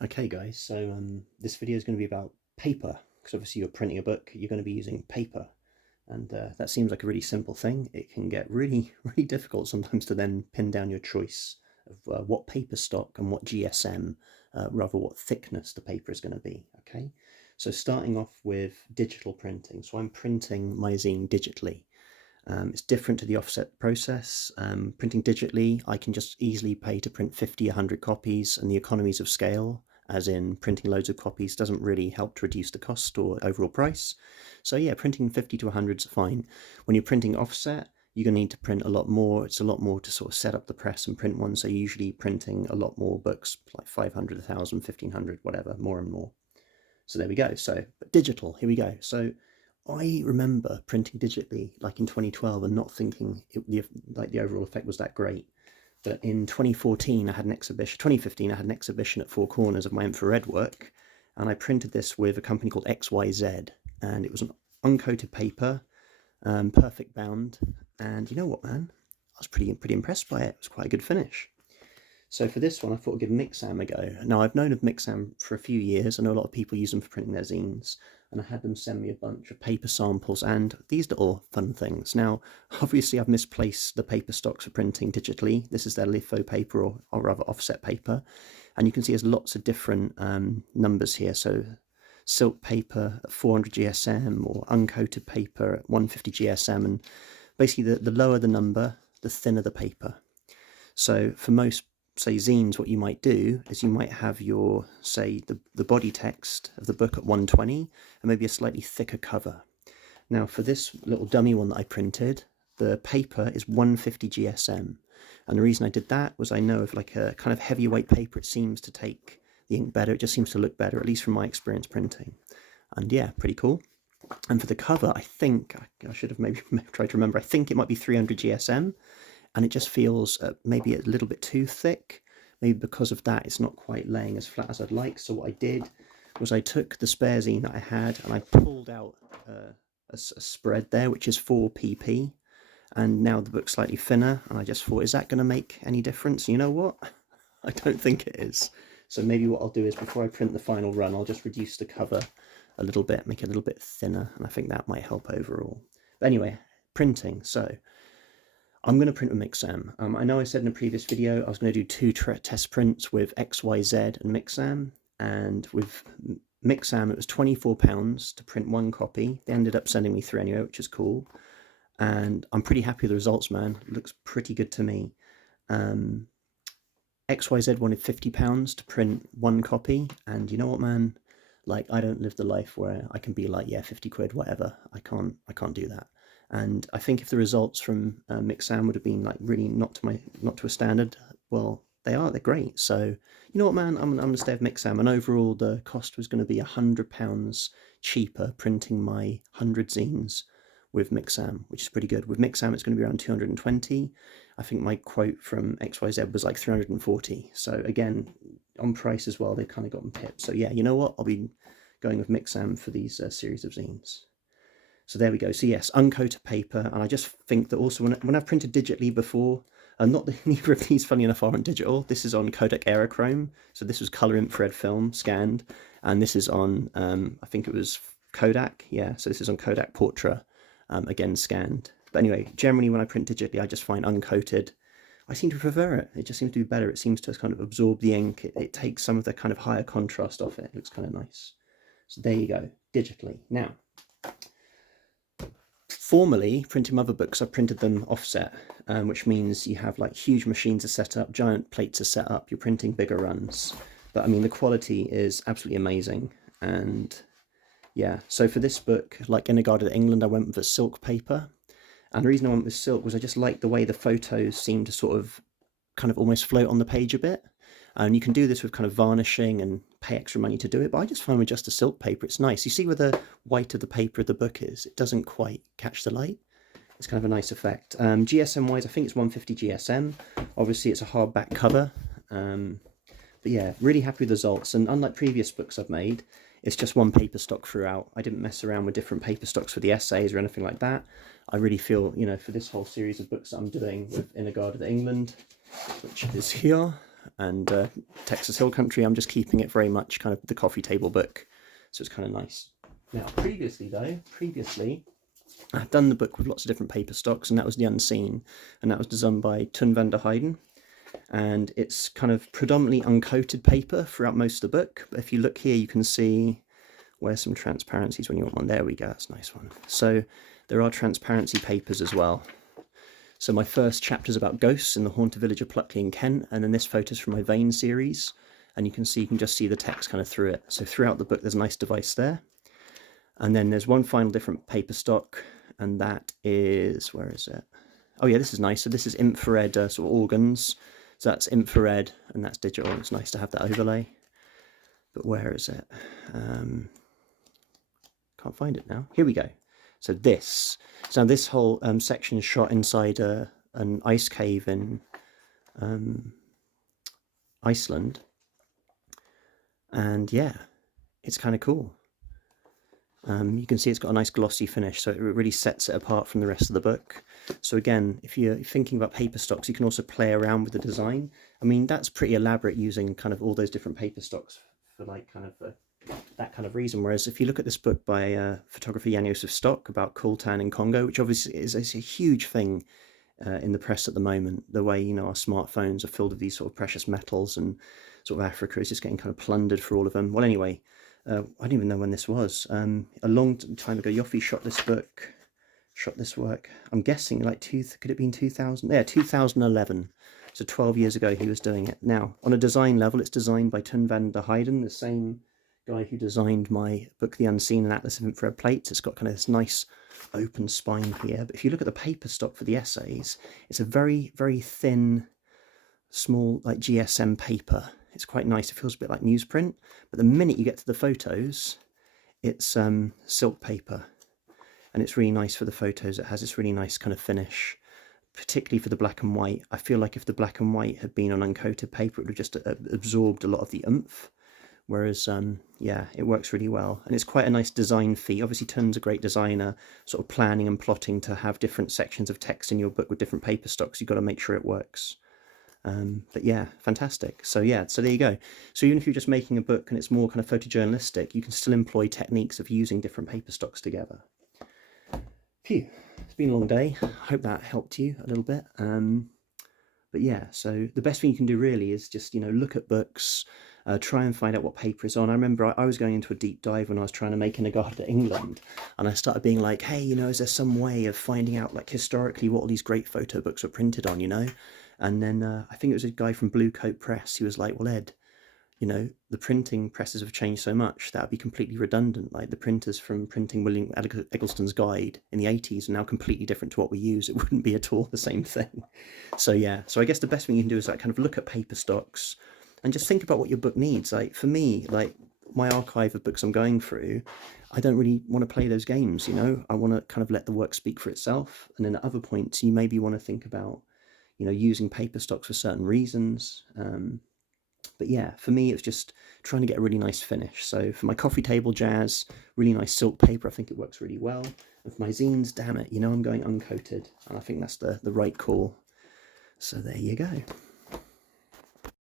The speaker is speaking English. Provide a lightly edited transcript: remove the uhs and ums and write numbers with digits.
Okay guys, so this video is going to be about paper, because obviously you're printing a book, you're going to be using paper, and that seems like a really simple thing. It can get really, really difficult sometimes to then pin down your choice of what paper stock and what GSM, rather what thickness the paper is going to be, okay? So starting off with digital printing, so I'm printing my zine digitally. It's different to the offset process. Printing digitally, I can just easily pay to print 50, 100 copies, and the economies of scale, as in printing loads of copies, doesn't really help to reduce the cost or overall price. So yeah, printing 50 to 100 is fine. When you're printing offset, you're going to need to print a lot more. It's a lot more to sort of set up the press and print one. So you're usually printing a lot more books, like 500, 1,000, 1,500, whatever, more and more. So there we go. So, but digital, here we go. So I remember printing digitally like in 2012 and not thinking the overall effect was that great. But in 2014, I had an exhibition, 2015, I had an exhibition at Four Corners of my infrared work, and I printed this with a company called XYZ, and it was an uncoated paper, perfect bound, and you know what, man? I was pretty impressed by it. It was quite a good finish. So for this one, I thought I'd give Mixam a go. Now, I've known of Mixam for a few years. I know a lot of people use them for printing their zines, and I had them send me a bunch of paper samples and these little fun things. Now, obviously, I've misplaced the paper stocks for printing digitally. This is their litho paper, or rather offset paper. And you can see there's lots of different numbers here. So silk paper at 400 GSM, or uncoated paper at 150 GSM. And basically, the lower the number, the thinner the paper. So for most, say, zines, what you might do is you might have your, say, the body text of the book at 120 and maybe a slightly thicker cover. Now for this little dummy one that I printed, the paper is 150 GSM. And the reason I did that was I know of like a kind of heavyweight paper, it seems to take the ink better. It just seems to look better, at least from my experience printing. And yeah, pretty cool. And for the cover, I think, I should have maybe tried to remember, I think it might be 300 GSM. And it just feels maybe a little bit too thick. Maybe because of that, it's not quite laying as flat as I'd like. So what I did was I took the spare zine that I had and I pulled out a spread there, which is 4 pp. And now the book's slightly thinner. And I just thought, is that going to make any difference? You know what? I don't think it is. So maybe what I'll do is before I print the final run, I'll just reduce the cover a little bit, make it a little bit thinner. And I think that might help overall. But anyway, printing. So I'm going to print with Mixam. I know I said in a previous video I was going to do 2 test prints with XYZ and Mixam, and with Mixam it was £24 to print 1 copy. They ended up sending me 3 anyway, which is cool, and I'm pretty happy with the results, man. It looks pretty good to me. XYZ wanted £50 to print 1 copy, and you know what, man? Like, I don't live the life where I can be like, yeah, 50 quid, whatever. I can't do that. And I think if the results from Mixam would have been like really not to a standard, well, they're great. So you know what, man, I'm gonna stay with Mixam. And overall, the cost was going to be £100 cheaper printing my 100 zines with Mixam, which is pretty good. With Mixam, it's going to be around 220. I think my quote from XYZ was like 340. So again, on price as well, they've kind of gotten pipped. So yeah, you know what, I'll be going with Mixam for these series of zines. So there we go. So yes, uncoated paper. And I just think that also when I've printed digitally before, not that neither of these, funny enough, aren't digital. This is on Kodak Aerochrome. So this was color infrared film scanned. And this is on, I think it was Kodak. Yeah, so this is on Kodak Portra, again, scanned. But anyway, generally when I print digitally, I just find uncoated. I seem to prefer it. It just seems to be better. It seems to kind of absorb the ink. It takes some of the kind of higher contrast off it. It looks kind of nice. So there you go, digitally. Now, formerly, printing mother books, I printed them offset, which means you have like huge machines are set up, giant plates are set up, you're printing bigger runs. But I mean, the quality is absolutely amazing. And yeah, so for this book, like In a Garden in England, I went with a silk paper. And the reason I went with silk was I just liked the way the photos seemed to sort of kind of almost float on the page a bit. And you can do this with kind of varnishing and pay extra money to do it, but I just find with just a silk paper, it's nice. You see where the white of the paper of the book is? It doesn't quite catch the light. It's kind of a nice effect. GSM-wise, I think it's 150 GSM. Obviously, it's a hardback cover. But yeah, really happy with the results. And unlike previous books I've made, it's just one paper stock throughout. I didn't mess around with different paper stocks for the essays or anything like that. I really feel, you know, for this whole series of books that I'm doing with In a Garden in England, which is here, and Texas Hill Country. I'm just keeping it very much kind of the coffee table book, so it's kind of nice. Now, previously, I've done the book with lots of different paper stocks, and that was The Unseen, and that was designed by Tun van der Heijden. And it's kind of predominantly uncoated paper throughout most of the book. But if you look here, you can see where's some transparencies when you want one. There we go, that's a nice one. So there are transparency papers as well. So my first chapter is about ghosts in the haunted village of Pluckley in Kent, and then this photo's from my Zine series, and you can just see the text kind of through it. So throughout the book, there's a nice device there. And then there's one final different paper stock, and that is, where is it? Oh yeah, this is nice. So this is infrared sort of organs. So that's infrared and that's digital. It's nice to have that overlay. But where is it? Can't find it now. Here we go. So this whole section is shot inside an ice cave in Iceland. And yeah, it's kind of cool. You can see it's got a nice glossy finish, so it really sets it apart from the rest of the book. So again, if you're thinking about paper stocks, you can also play around with the design. I mean, that's pretty elaborate using kind of all those different paper stocks for like kind of that kind of reason. Whereas if you look at this book by photographer Jan-Josef Stock about coltan in Congo, which obviously is a huge thing in the press at the moment, the way, you know, our smartphones are filled with these sort of precious metals, and sort of Africa is just getting kind of plundered for all of them. Well, anyway, I don't even know when this was. A long time ago, Yoffi shot this work. I'm guessing like could it be in 2000? Yeah, 2011. So 12 years ago he was doing it. Now, on a design level, it's designed by Tun van der Heijden, the same guy who designed my book, The Unseen, and Atlas of Infrared Plates. It's got kind of this nice open spine here. But if you look at the paper stock for the essays, it's a very, very thin, small, like GSM paper. It's quite nice. It feels a bit like newsprint. But the minute you get to the photos, it's silk paper. And it's really nice for the photos. It has this really nice kind of finish, particularly for the black and white. I feel like if the black and white had been on uncoated paper, it would have just absorbed a lot of the oomph. Whereas, yeah, it works really well. And it's quite a nice design feat. Obviously, Tun's a great designer, sort of planning and plotting to have different sections of text in your book with different paper stocks. You've got to make sure it works. But yeah, fantastic. So yeah, so there you go. So even if you're just making a book and it's more kind of photojournalistic, you can still employ techniques of using different paper stocks together. Phew, it's been a long day. I hope that helped you a little bit. But yeah, so the best thing you can do really is just, you know, look at books, try and find out what paper is on. I remember I was going into a deep dive when I was trying to make In a Garden to England, and I started being like, hey, you know, is there some way of finding out, like, historically what all these great photo books were printed on, you know? And then I think it was a guy from Blue Coat Press. He was like, well, Ed, you know, the printing presses have changed so much that would be completely redundant. Like the printers from printing William Eggleston's guide in the 80s are now completely different to what we use. It wouldn't be at all the same thing. So yeah, so I guess the best thing you can do is like kind of look at paper stocks and just think about what your book needs. Like for me, like my archive of books I'm going through, I don't really want to play those games, you know. I want to kind of let the work speak for itself. And then at other points, you maybe want to think about, you know, using paper stocks for certain reasons. But yeah, for me, it's just trying to get a really nice finish. So for my coffee table jazz, really nice silk paper, I think it works really well. And for my zines, damn it, you know, I'm going uncoated. And I think that's the right call. So there you go.